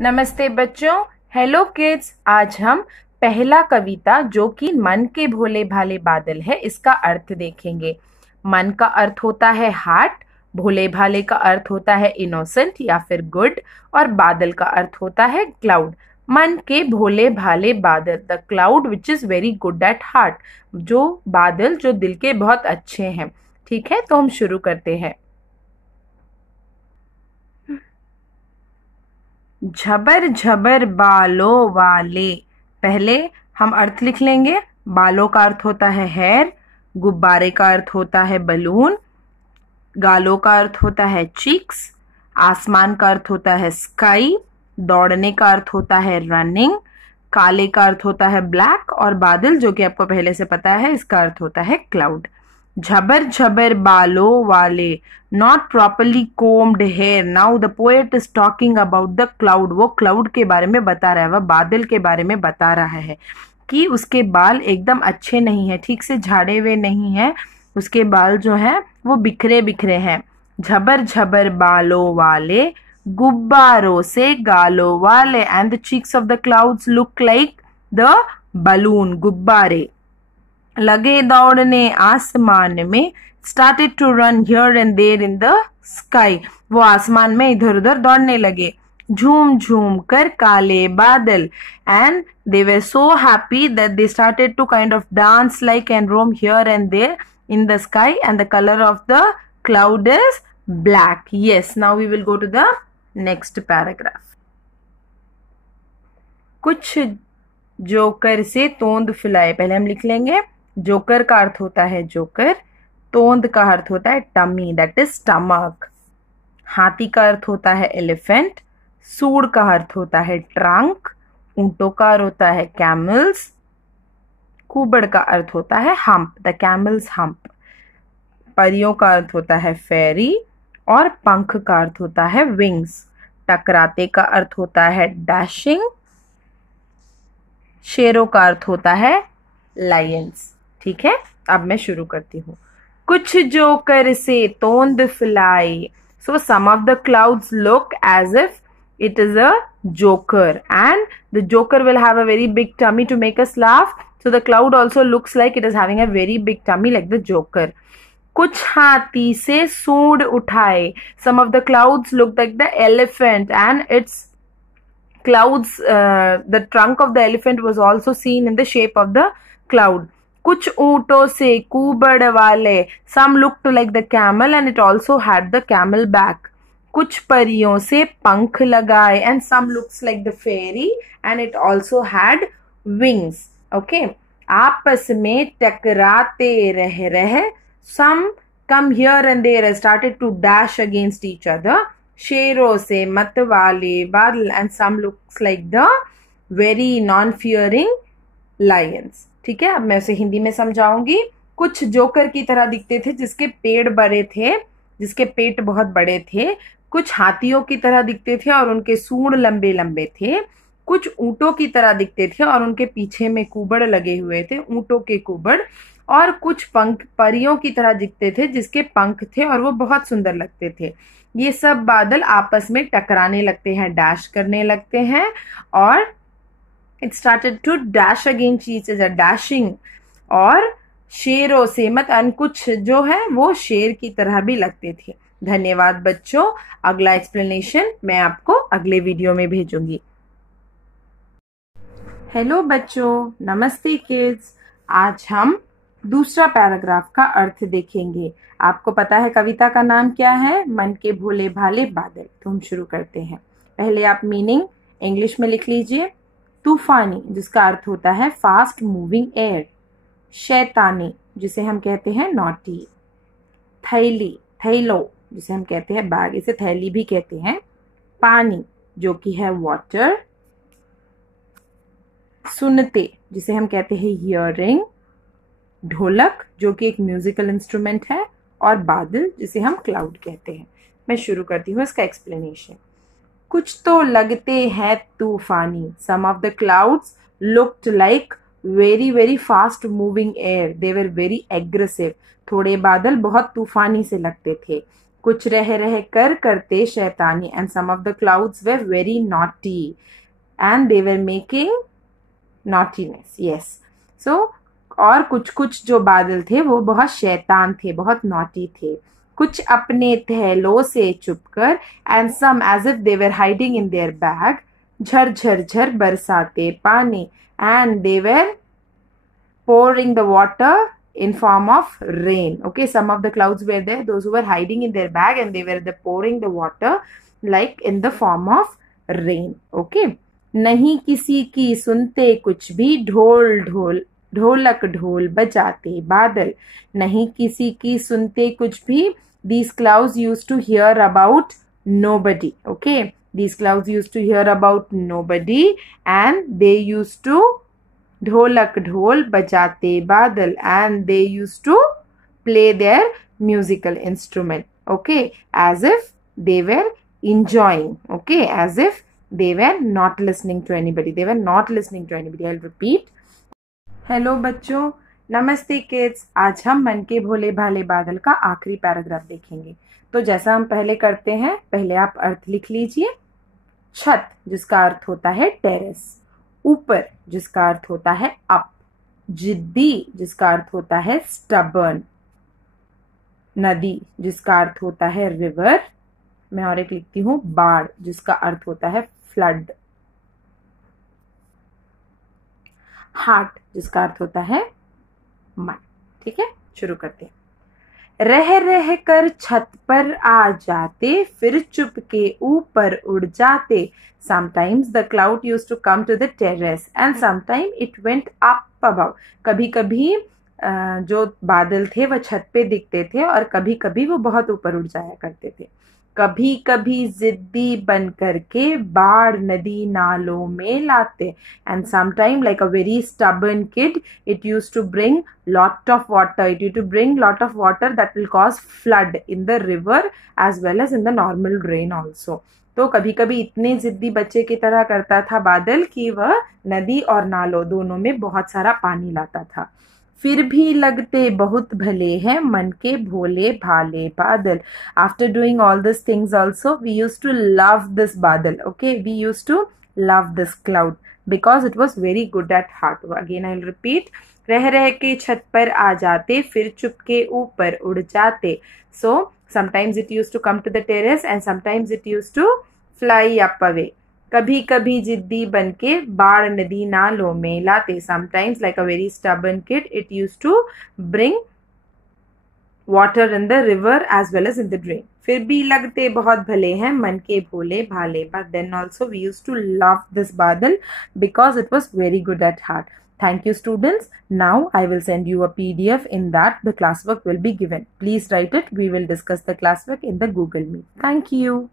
नमस्ते बच्चों। Hello kids. आज हम पहला कविता जो कि मन के भोले भाले बादल है इसका अर्थ देखेंगे। मन का अर्थ होता है हार्ट, भोले भाले का अर्थ होता है इनोसेंट या फिर गुड, और बादल का अर्थ होता है क्लाउड। मन के भोले भाले बादल, the cloud which is very good at heart, जो बादल जो दिल के बहुत अच्छे हैं। ठीक है, तो हम शुरू करते हैं। झबर झबर बालों वाले, पहले हम अर्थ लिख लेंगे। बालों का अर्थ होता है हेयर, गुब्बारे का अर्थ होता है बलून, गालों का अर्थ होता है चीक्स, आसमान का अर्थ होता है स्काई, दौड़ने का अर्थ होता है रनिंग, काले का अर्थ होता है ब्लैक, और बादल जो कि आपको पहले से पता है इसका अर्थ होता है क्लाउड। झबर झबर बालों वाले, not properly combed hair. Now the poet is talking about the cloud. वो क्लाउड के बारे में बता रहा है, वह बादल के बारे में बता रहा है कि उसके बाल एकदम अच्छे नहीं है, ठीक से झाड़े हुए नहीं है, उसके बाल जो है वो बिखरे बिखरे हैं। झबर झबर बालों वाले, गुब्बारों से गालों वाले, and the cheeks of the clouds look like the balloon, गुब्बारे। लगे दौड़ने आसमान में, started to run here and there in the sky. वो आसमान में इधर उधर दौड़ने लगे। झूम झूम कर काले बादल, and they were so happy that they started to kind of dance like and roam here and there in the sky, and the color of the cloud is black. Yes, now we will go to the next paragraph. कुछ joker से तोंद फुलाए, पहले हम लिख लेंगे। Joker का अर्थ होता है जोकर, तोंद का अर्थ होता है टमी, दैट इज स्टमक। हाथी का अर्थ होता है एलिफेंट, सूंड का अर्थ होता है ट्रंक, ऊंटों का अर्थ होता है कैमल्स, कुबड़ का अर्थ होता है हम्प, द कैमल्स हम्प। परियों का अर्थ होता है फेरी, और पंख का अर्थ होता है विंग्स। टकराते का अर्थ होता है डैशिंग, शेरों का अर्थ होता है लायंस। ठीक है, अब मैं शुरू करती हूँ। कुछ जोकर से तोंद फुलाई, so some of the clouds look as if it is a joker, and the joker will have a very big tummy to make us laugh, so the cloud also looks like it is having a very big tummy like the joker. कुछ हाथी से सूंड उठाए, some of the clouds look like the elephant, and its clouds, the trunk of the elephant was also seen in the shape of the cloud. कुछ ऊंटों से कुबड़ वाले, some looked like the camel and it also had the camel back. कुछ परियों से पंख लगाए, and some looks like the fairy and it also had wings. Okay, आपस में टकराते रह some come here and there started to dash against each other. शेरों से मत वाले बादल, and some looks like the very non-fearing lions. ठीक है, अब मैं उसे हिंदी में समझाऊंगी। कुछ जोकर की तरह दिखते थे जिसके पेट बहुत बड़े थे। कुछ हाथियों की तरह दिखते थे और उनके सूंड लंबे लंबे थे। कुछ ऊंटों की तरह दिखते थे और उनके पीछे में कुबड़ लगे हुए थे, ऊंटों के कुबड़। और कुछ पंख परियों की तरह दिखते थे जिसके पंख थे और वो बहुत सुंदर लगते थे। ये सब बादल आपस में टकराने लगते हैं, डैश करने लगते हैं, और it started to dash against each other, dashing. और शेरों से मत, कुछ जो है वो शेर की तरह भी लगते थे। धन्यवाद बच्चों। अगला एक्सप्लेनेशन मैं आपको अगले वीडियो में भेजूंगी। हेलो बच्चों, नमस्ते किड्स। आज हम दूसरा पैराग्राफ का अर्थ देखेंगे। आपको पता है कविता का नाम क्या है? मन के भोले भाले बादल। तो हम शुरू करते हैं। पहले आप मीनिंग इंग्लिश में लिख लीजिए। तूफानी, जिसका अर्थ होता है फास्ट मूविंग एयर। शैतानी, जिसे हम कहते हैं नॉटी। थैली, थैलो, जिसे हम कहते हैं बैग, इसे थैली भी कहते हैं। पानी, जो कि है वाटर। सुनते, जिसे हम कहते हैं हियरिंग। ढोलक, जो कि एक म्यूजिकल इंस्ट्रूमेंट है। और बादल, जिसे हम क्लाउड कहते हैं। मैं शुरू करती हूँ इसका एक्सप्लेनेशन। कुछ तो लगते हैं तूफानी, some of the clouds looked like very very fast moving air, they were very aggressive. थोड़े बादल बहुत तूफानी से लगते थे। कुछ रह रह कर करते शैतानी, and some of the clouds were very naughty and they were making naughtiness. Yes. So और कुछ कुछ जो बादल थे वो बहुत शैतान थे, बहुत नॉटी थे. कुछ अपने थैलों से छुपकर, and some as if they were hiding in their bag, झर झर झर बरसाते पानी, and they were pouring the water in form of rain. Okay, some of the clouds were there, those who were hiding in their bag, and they were pouring the water like in the form of rain. Okay. नहीं किसी की सुनते कुछ भी, ढोल ढोल ढोलक ढोल बजाते बादल. नहीं किसी की सुनते कुछ भी. These clouds used to hear about nobody. Okay, these clouds used to hear about nobody, and they used to ढोलक ढोल बजाते बादल, and they used to play their musical instrument. Okay, as if they were enjoying. Okay, as if they were not listening to anybody. They were not listening to anybody. I'll repeat. Hello बच्चों, नमस्ते kids. आज हम मन के भोले भाले बादल का आखिरी पैराग्राफ देखेंगे. तो जैसा हम पहले करते हैं, पहले आप अर्थ लिख लीजिए. छत जिसका अर्थ होता है टेरेस, ऊपर जिसका अर्थ होता है अप, जिद्दी जिसका अर्थ होता है स्टबर्न, नदी जिसका अर्थ होता है रिवर, मैं और एक लिखती हूँ बाढ़ जिसका अर्थ होता है फ्लड, हार्ट जिसका अर्थ होता है मन. ठीक है, शुरू करते हैं. रह रह कर छत पर आ जाते, फिर चुपके ऊपर उड़ जाते. Sometimes the cloud used to come to the terrace and sometimes it went up above. कभी कभी जो बादल थे वह छत पे दिखते थे और कभी कभी वो बहुत ऊपर उड़ जाया करते थे. कभी कभी जिद्दी बन करके बाढ़ नदी नालों में लाते. And sometime like a very stubborn kid, it used to bring lot of water. It used to bring lot of water that will cause flood in the river as well as in the normal rain also. तो कभी कभी इतने जिद्दी बच्चे की तरह करता था बादल कि वह नदी और नालों दोनों में बहुत सारा पानी लाता था. फिर भी लगते बहुत भले हैं मन के भोले भाले बादल. After doing all these things also, we used to love this badal. Okay, we used to love this cloud because it was very good at heart. Again, I'll repeat. रह रह के छत पर आ जाते, फिर चुपके ऊपर उड़ जाते. So sometimes it used to come to the terrace and sometimes it used to fly up away. कभी कभी जिद्दी बनके बाढ़ नदी नालों में लाते. Sometimes like a very stubborn kid, it used to bring water in the river as well as in the drain. फिर भी लगते बहुत भले हैं मन के भोले भाले. But then also we used to love this badal because it was very good at heart. Thank you students. Now I will send you a PDF in that the classwork will be given. Please write it. We will discuss the classwork in the Google Meet. Thank you.